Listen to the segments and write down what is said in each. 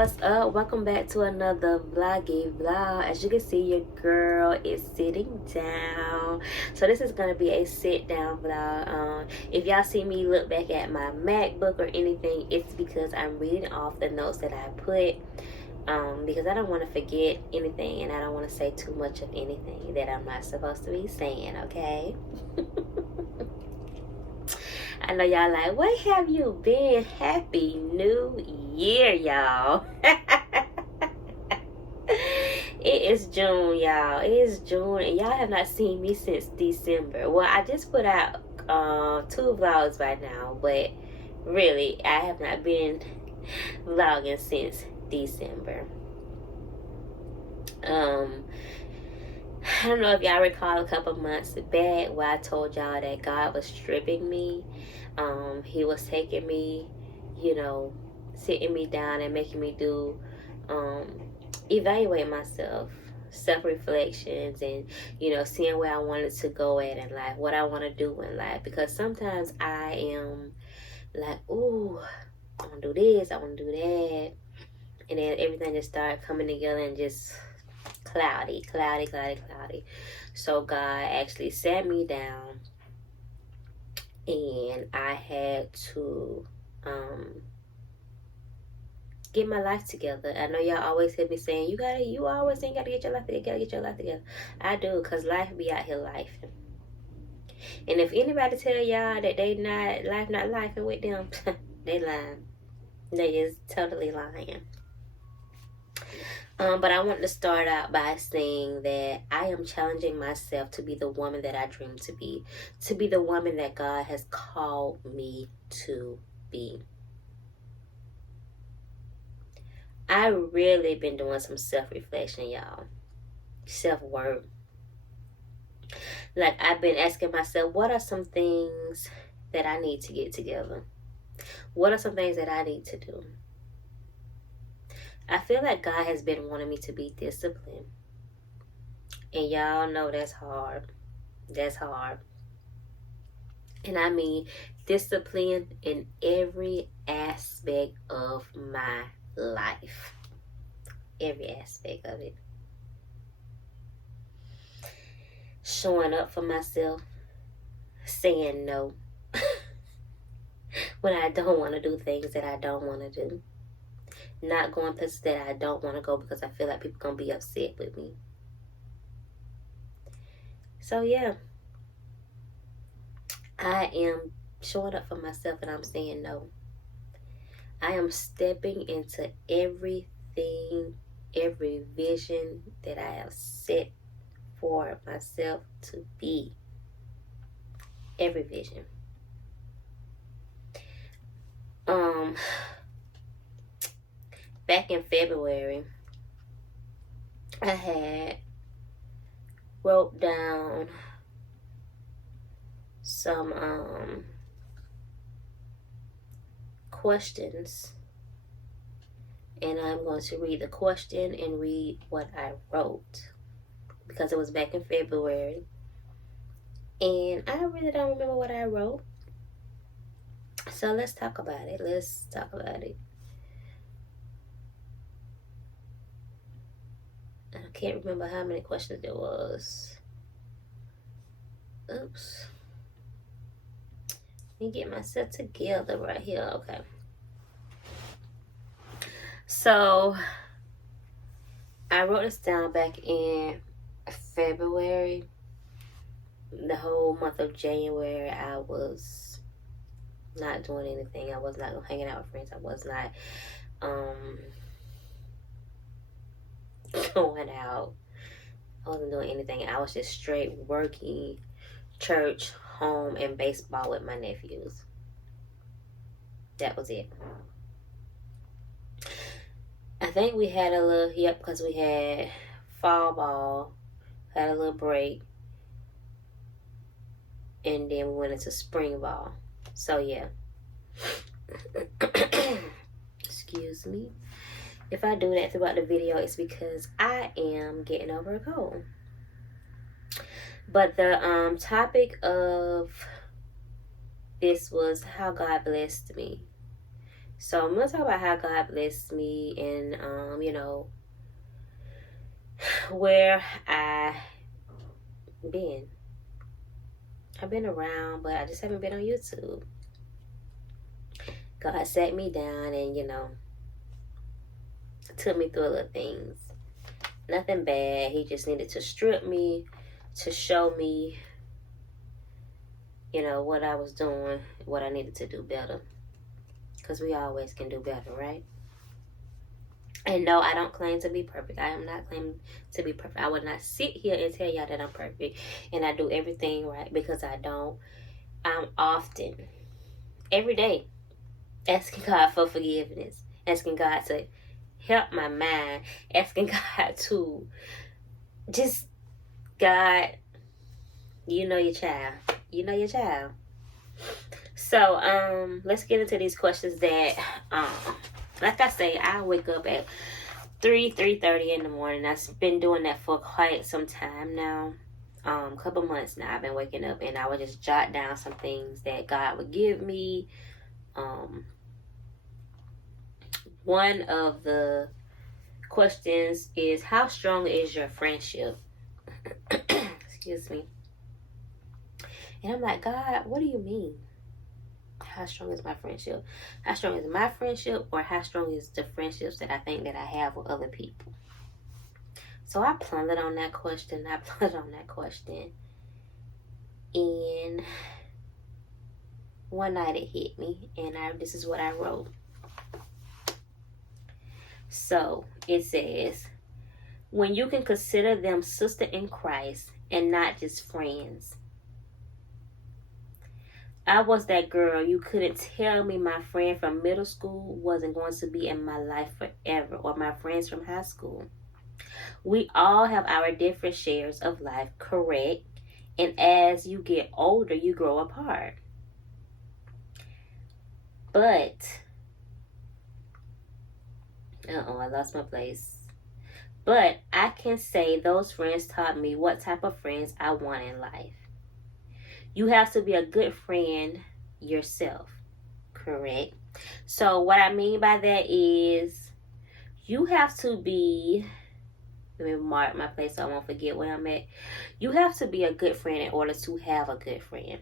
what's up? Welcome back to another vlog. As you can see, your girl is sitting down. So this is gonna be a sit down vlog. If y'all see me look back at my MacBook or anything, it's because I'm reading off the notes that I put. Because I don't want to forget anything, and I don't want to say too much of anything that I'm not supposed to be saying, okay? I know y'all like, where have you been? Happy New Year, y'all. It is June, y'all. It is June, and y'all have not seen me since December. Well, I just put out 2 vlogs by now, but really, I have not been vlogging since December. I don't know if y'all recall a couple months back where I told y'all that God was stripping me. He was taking me, sitting me down and making me do, evaluate myself, self-reflections, and, seeing where I wanted to go at in life, what I want to do in life. Because sometimes I am like, ooh, I want to do this, I want to do that. And then everything just started coming together and just cloudy. So God actually sat me down, and I had to get my life together. I know y'all always hear me saying, you always think you gotta get your life together. I do, because life be out here life. And if anybody tell y'all that they not life with them, they lying. They is totally lying. But I want to start out by saying that I am challenging myself to be the woman that I dream to be the woman that God has called me to be. I really been doing some self-reflection, y'all. Self-work. Like, I've been asking myself, what are some things that I need to get together? What are some things that I need to do? I feel like God has been wanting me to be disciplined. And y'all know that's hard. That's hard. And I mean discipline in every aspect of my life. Every aspect of it. Showing up for myself. Saying no. When I don't want to do things that I don't want to do. Not going places that I don't want to go because I feel like people going to be upset with me. So yeah. I am showing up for myself, and I'm saying no. I am stepping into everything, every vision that I have set for myself to be. Every vision. Back in February, I had wrote down some questions, and I'm going to read the question and read what I wrote, because it was back in February, and I really don't remember what I wrote. So let's talk about it. I can't remember how many questions there was. Oops. Let me get myself together right here. Okay. So I wrote this down back in February. The whole month of January, I was not doing anything. I was not hanging out with friends. I was not going out. I wasn't doing anything. I was just straight working, church, home, and baseball with my nephews. That was it. I think we had a little, because we had fall ball, had a little break, and then we went into spring ball. So yeah. Excuse me. If I do that throughout the video, it's because I am getting over a cold. But the topic of this was how God blessed me. So I'm gonna talk about how God blessed me and where been. I've been around, but I just haven't been on YouTube. God sat me down and took me through a little things. Nothing bad. He just needed to strip me, to show me what I was doing, what I needed to do better. Because we always can do better, right? And no, I don't claim to be perfect. I am not claiming to be perfect. I would not sit here and tell y'all that I'm perfect and I do everything right, because I don't. I'm often, every day, asking God for forgiveness, asking God to help my mind, asking God to just, God, you know your child. You know your child. So, let's get into these questions that, like I say, I wake up at 3:30 in the morning. I've been doing that for quite some time now. Couple months now I've been waking up, and I would just jot down some things that God would give me. One of the questions is, how strong is your friendship? Excuse me. And I'm like, God, what do you mean? How strong is my friendship? How strong is my friendship, or how strong is the friendships that I think that I have with other people? So I pondered on that question. And one night it hit me, and this is what I wrote. So it says, when you can consider them sister in Christ and not just friends. I was that girl you couldn't tell me my friend from middle school wasn't going to be in my life forever, or my friends from high school. We all have our different shares of life, correct? And as you get older, you grow apart. But, I lost my place. But I can say those friends taught me what type of friends I want in life. You have to be a good friend yourself, correct? So what I mean by that is, you have to be, let me mark my place so I won't forget where I'm at. You have to be a good friend in order to have a good friend.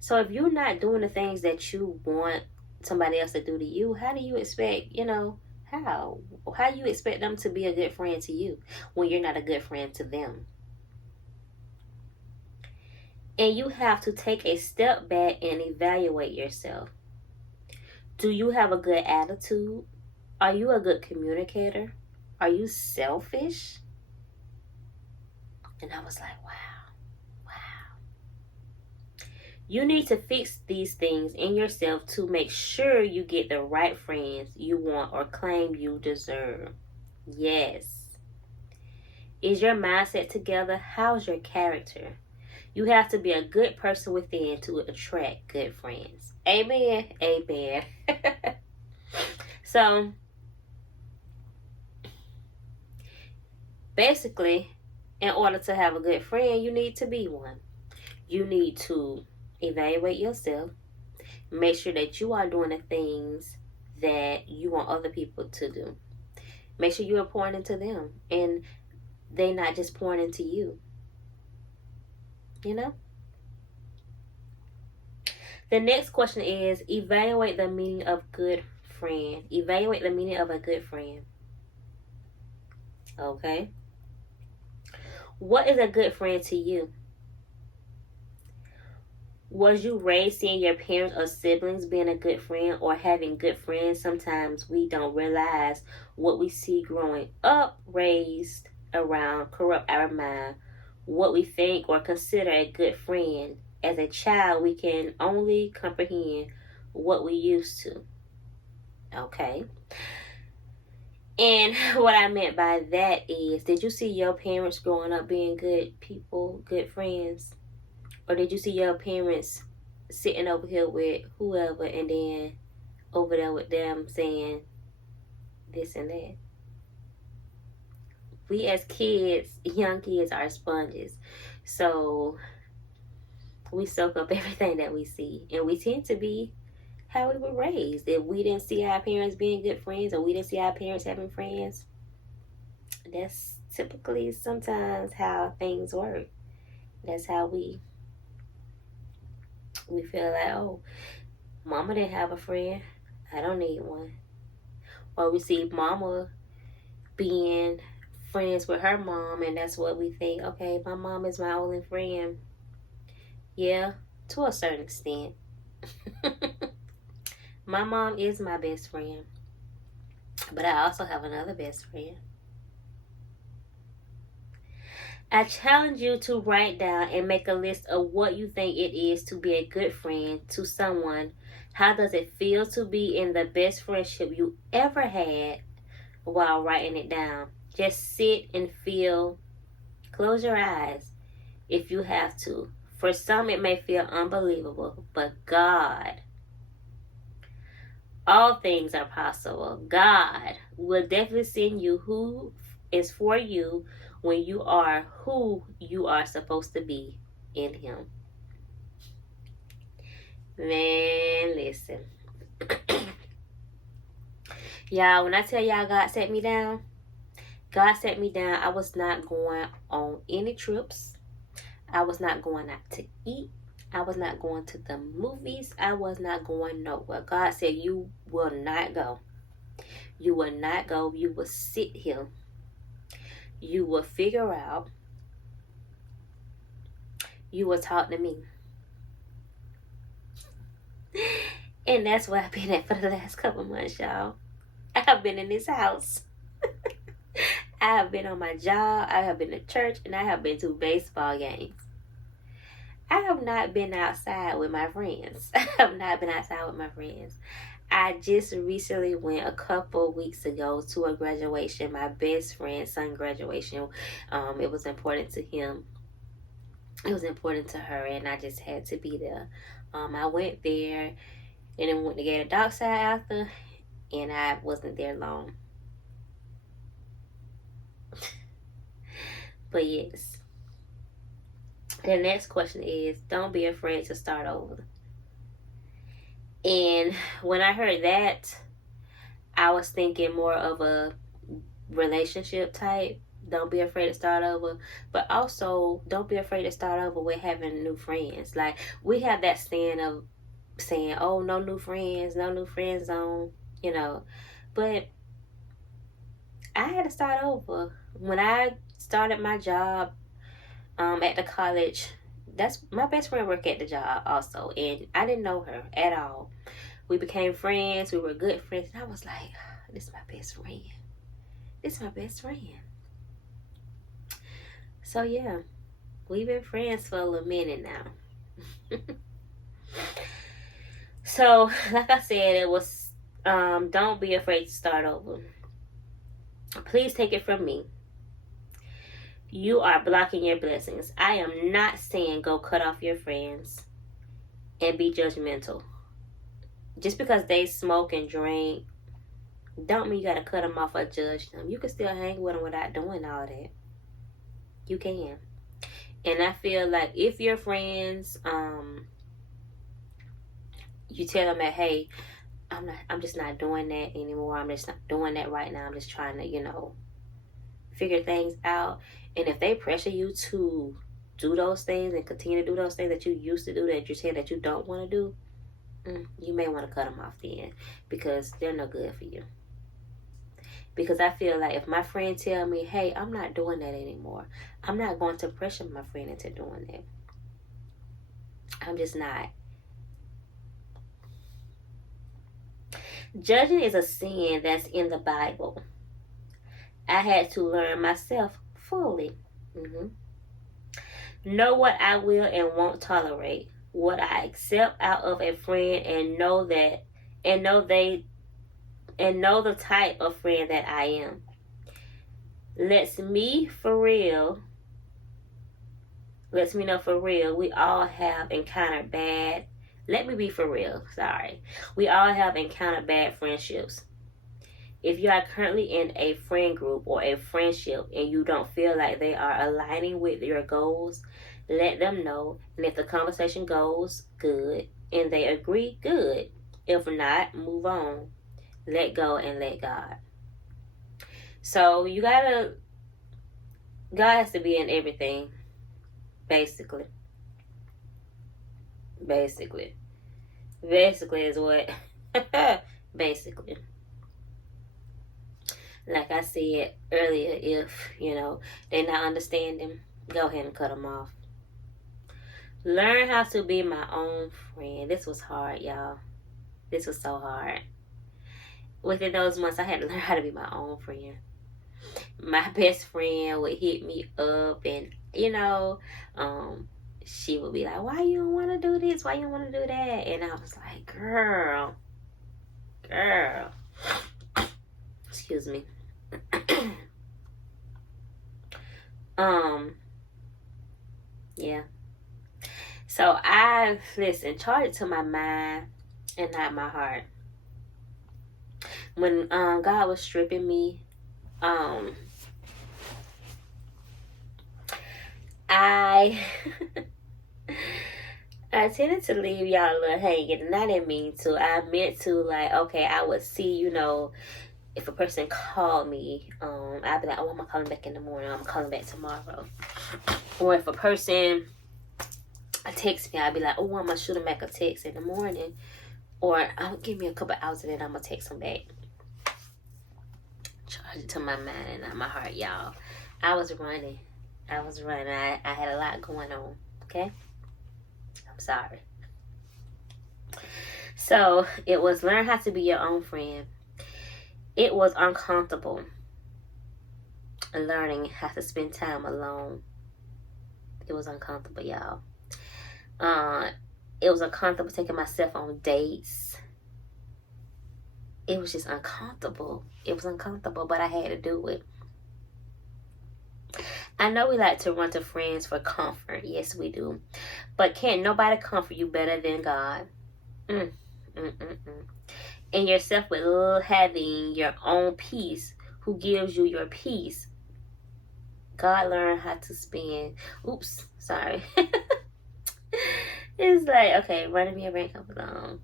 So if you're not doing the things that you want somebody else to do to you, how do you expect, how you expect them to be a good friend to you when you're not a good friend to them? And you have to take a step back and evaluate yourself. Do you have a good attitude? Are you a good communicator? Are you selfish? And I was like, wow. You need to fix these things in yourself to make sure you get the right friends you want or claim you deserve. Yes. Is your mindset together? How's your character? You have to be a good person within to attract good friends. Amen. Amen. So, basically, in order to have a good friend, you need to be one. You need to evaluate yourself. Make sure that you are doing the things that you want other people to do. Make sure you are pouring into them, and they not just pouring into you. The next question is, evaluate the meaning of good friend. Evaluate the meaning of a good friend. Okay. What is a good friend to you? Was you raised seeing your parents or siblings being a good friend or having good friends? Sometimes we don't realize what we see growing up, raised around, corrupt our mind. What we think or consider a good friend. As a child, we can only comprehend what we used to. Okay. And what I meant by that is, did you see your parents growing up being good people, good friends? Or did you see your parents sitting over here with whoever and then over there with them saying this and that? We as kids, young kids, are sponges. So we soak up everything that we see. And we tend to be how we were raised. If we didn't see our parents being good friends, or we didn't see our parents having friends, that's typically sometimes how things work. That's how we feel like, oh, mama didn't have a friend, I don't need one. Or we see mama being friends with her mom, and that's what we think, okay, my mom is my only friend. Yeah, to a certain extent. My mom is my best friend, but I also have another best friend. I challenge you to write down and make a list of what you think it is to be a good friend to someone. How does it feel to be in the best friendship you ever had while writing it down? Just sit and feel. Close your eyes if you have to. For some, it may feel unbelievable, but God, all things are possible. God will definitely send you who is for you when you are who you are supposed to be in Him. Man, listen. Y'all, when I tell y'all God set me down, I was not going on any trips. I was not going out to eat. I was not going to the movies. I was not going nowhere. God said, you will not go. You will not go. You will sit here. You will figure out. You will talk to me. And that's where I've been at for the last couple months, y'all. I have been in this house. I have been on my job. I have been to church. And I have been to baseball games. I have not been outside with my friends. I just recently went a couple weeks ago to a graduation, my best friend's son graduation. It was important to him. It was important to her, and I just had to be there. I went there, and then went to get a dockside after, and I wasn't there long. But yes. The next question is, don't be afraid to start over. And when I heard that, I was thinking more of a relationship type. Don't be afraid to start over. But also, don't be afraid to start over with having new friends. Like, we have that stand of saying, oh, no new friends, no new friend zone, you know. But I had to start over. When I started my job at the college, that's my best friend worked at the job also, and I didn't know her at all. We became friends. We were good friends, and I was like, this is my best friend. This is my best friend. So yeah, we've been friends for a little minute now. So like I said, it was don't be afraid to start over. Please take it from me. You are blocking your blessings. I am not saying go cut off your friends and be judgmental. Just because they smoke and drink, don't mean you gotta cut them off or judge them. You can still hang with them without doing all that. You can. And I feel like if your friends, you tell them that, hey, I'm just not doing that anymore. I'm just not doing that right now. I'm just trying to, figure things out. And if they pressure you to do those things and continue to do those things that you used to do that you said that you don't want to do, you may want to cut them off then, because they're no good for you. Because I feel like if my friend tell me, hey, I'm not doing that anymore, I'm not going to pressure my friend into doing that. I'm just not. Judging is a sin that's in the Bible. I had to learn myself fully. Know what I will and won't tolerate, what I accept out of a friend, and know the type of friend that I am. Lets me know for real, we all have encountered bad. Let me be for real, sorry. We all have encountered bad friendships. If you are currently in a friend group or a friendship and you don't feel like they are aligning with your goals, let them know. And if the conversation goes good and they agree, good. If not, move on. Let go and let God. So God has to be in everything, basically. Basically is what, basically. Like I said earlier, if, they're not understanding, go ahead and cut them off. Learn how to be my own friend. This was hard, y'all. This was so hard. Within those months, I had to learn how to be my own friend. My best friend would hit me up and, she would be like, why you don't want to do this? Why you don't want to do that? And I was like, girl. Excuse me. Yeah. So charge it to my mind and not my heart. When God was stripping me, I tended to leave y'all a little hanging, and I didn't mean to. I meant to, like, okay, I would see, if a person called me, I'd be like, oh, I'm calling back in the morning, I'm calling back tomorrow. Or if a person text me, I'd be like, oh, I'm going to shoot them back a text in the morning. Or give me a couple hours and then I'm going to text them back. Charge it to my mind and not my heart, y'all. I was running. I had a lot going on, okay? I'm sorry. So, it was learn how to be your own friend. It was uncomfortable learning how to spend time alone. It was uncomfortable, y'all. It was uncomfortable taking myself on dates. It was just uncomfortable. It was uncomfortable, but I had to do it. I know we like to run to friends for comfort. Yes, we do. But can't nobody comfort you better than God. And yourself with having your own peace, who gives you your peace. God learned how to spend. Oops, sorry. It's like, okay, running me a rank up along.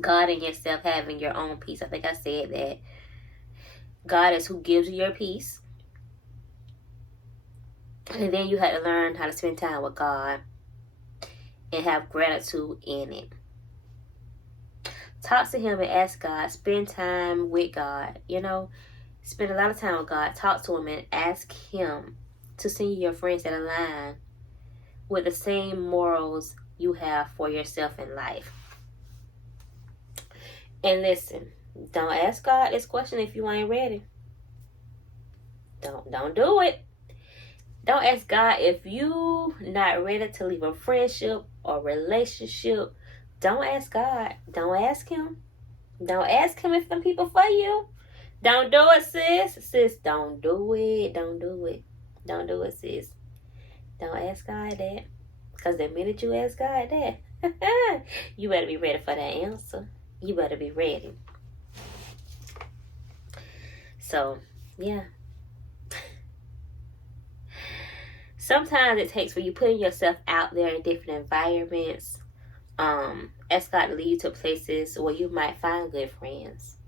God and yourself having your own peace. I think I said that. God is who gives you your peace. And then you had to learn how to spend time with God and have gratitude in it. Talk to Him and ask God. Spend time with God. Spend a lot of time with God. Talk to Him and ask Him to send you your friends that align with the same morals you have for yourself in life. And listen, don't ask God this question if you ain't ready. Don't do it. Don't ask God if you not ready to leave a friendship or relationship. Don't ask God. Don't ask Him. Don't ask Him if them people for you. Don't do it, sis. Sis, don't do it. Don't do it. Don't do it, sis. Don't ask God that. Because the minute you ask God that, you better be ready for that answer. You better be ready. So, yeah. Sometimes it takes, when you putting yourself out there in different environments, ask God to lead you to places where you might find good friends.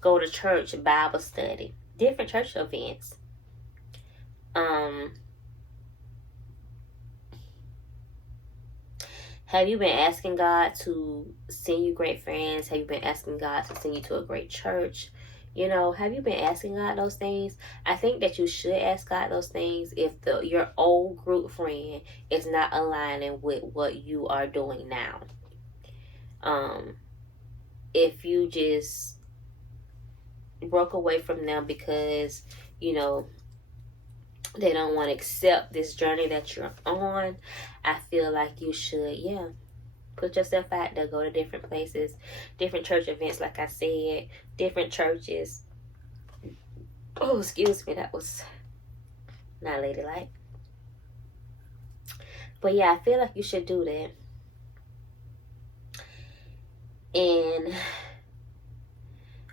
Go to church, Bible study, different church events. Have you been asking God to send you great friends? Have you been asking God to send you to a great church? Have you been asking God those things? I think that you should ask God those things if your old group friend is not aligning with what you are doing now. If you just broke away from them because, they don't want to accept this journey that you're on, I feel like you should, put yourself out there. Go to different places, different church events, like I said, different churches. Oh, excuse me, that was not ladylike. But yeah, I feel like you should do that. And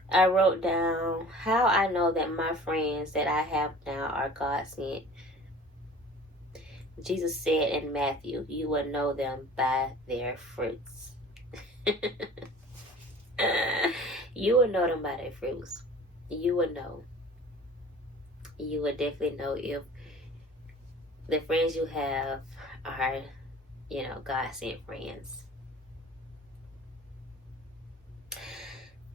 I wrote down how I know that my friends that I have now are God sent. Jesus said in Matthew, you will know them by their fruits. You will know them by their fruits. You will know. You will definitely know if the friends you have are, God sent friends.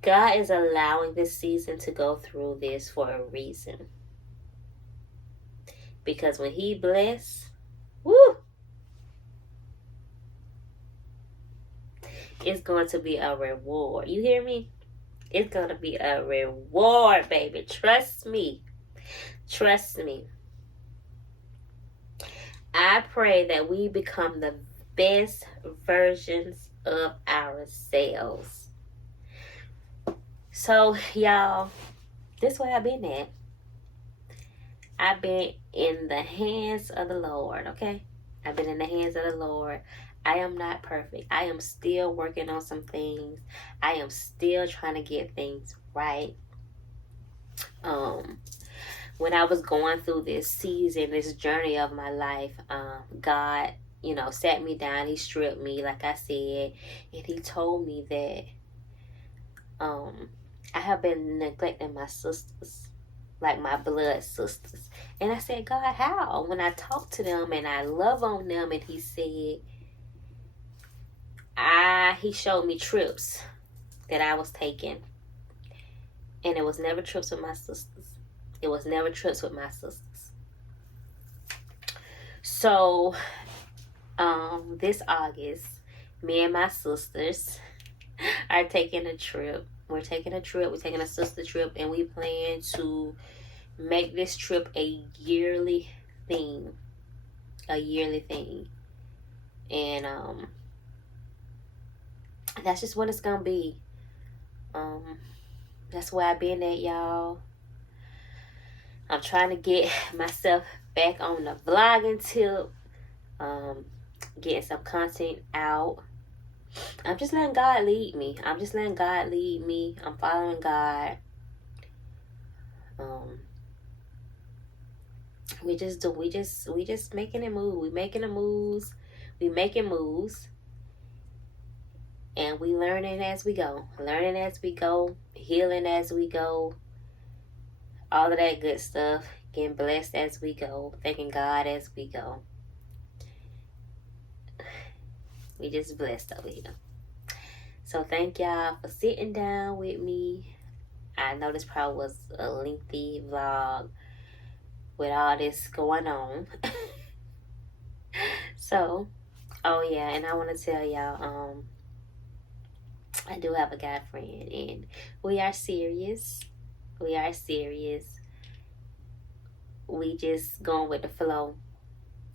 God is allowing this season to go through this for a reason. Because when He bless, woo, it's going to be a reward. You hear me? It's going to be a reward, baby. Trust me. Trust me. I pray that we become the best versions of ourselves. So, y'all, this is where I've been at. I've been in the hands of the Lord, okay? I've been in the hands of the Lord. I am not perfect. I am still working on some things. I am still trying to get things right. When I was going through this season, this journey of my life, God, sat me down. He stripped me, like I said, and He told me that I have been neglecting my sisters, like my blood sisters. And I said, God, how? When I talk to them and I love on them, and He said, He showed me trips that I was taking. And it was never trips with my sisters. It was never trips with my sisters. So, this August, me and my sisters are taking a trip. We're taking a trip. We're taking a sister trip, and we plan to make this trip a yearly thing. A yearly thing. And that's just what it's gonna be. That's where I've been at, y'all. I'm trying to get myself back on the vlogging tip. Getting some content out. I'm just letting God lead me. I'm following God. We just making a move. We making moves. And we learning as we go. Healing as we go. All of that good stuff. Getting blessed as we go. Thanking God as we go. We just blessed over here. So thank y'all for sitting down with me. I know this probably was a lengthy vlog with all this going on. So, oh yeah, and I want to tell y'all, I do have a guy friend, and we are serious. We just going with the flow.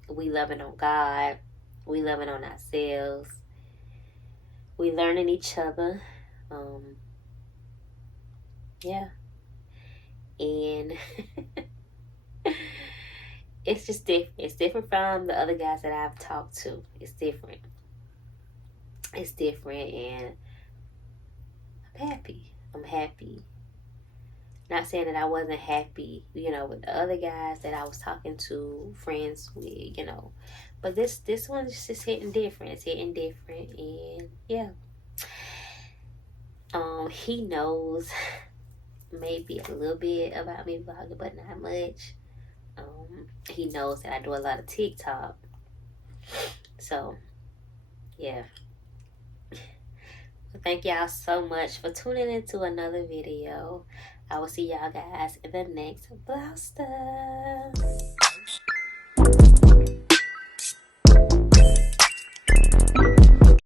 We loving on God. We loving on ourselves. We learning each other. Yeah. And it's just different. It's different from the other guys that I've talked to. It's different. And I'm happy. Not saying that I wasn't happy, with the other guys that I was talking to, friends with, But this one's just hitting different. It's hitting different, and yeah. He knows maybe a little bit about me vlogging, but not much. He knows that I do a lot of TikTok. So, yeah. Thank y'all so much for tuning into another video. I will see y'all guys in the next vlogster.